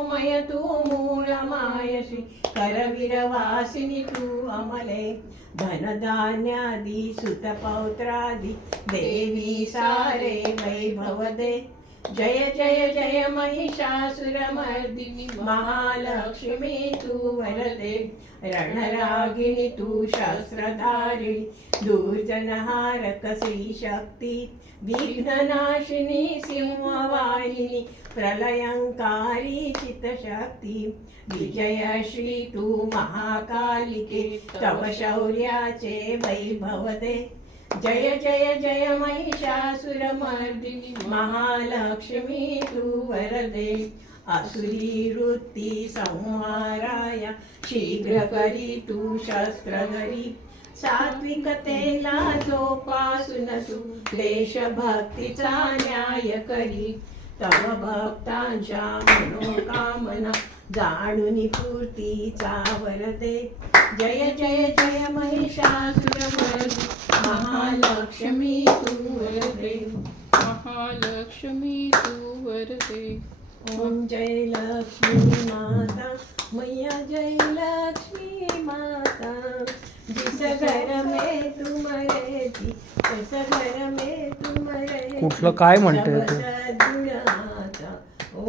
तेजोमय तू मूळ मायसी करवीरवासिनी तू अमले धनधान्यादी सुतपौत्रादी देवी सारे वैभव दे जय जय जय महिषासुरमर्दिनी महालक्ष्मी तू वरदे रणरागिणी तू शस्त्रधारी दुर्जनहारक श्री शक्ती विघ्ननाशिनी सिंहवाहिनी प्रलयंकारी चित्तशक्ती विजय श्री तू महाकालिके तव शौर्याचे वैभव दे जय जय जय महिषासुरमर्दिनी महालक्ष्मी तू वरदे असुरी वृत्ती संहाराय शीघ्र करी तू शस्त्रधरी सात्विकतेला जोपासून तू देशभक्तीचा न्याय करी तव भक्तांच्या मनोकामना जाणून पूर्तीचा वरदे जय जय जय महिषासुरमर्दिनी महालक्ष्मी तू वरदे महालक्ष्मी तू वरदे ओम जय लक्ष्मी माता मैया जय लक्ष्मी माता जिस घर में तुम रहती उस घर में तुम रहती कुठलं काय म्हणते तू?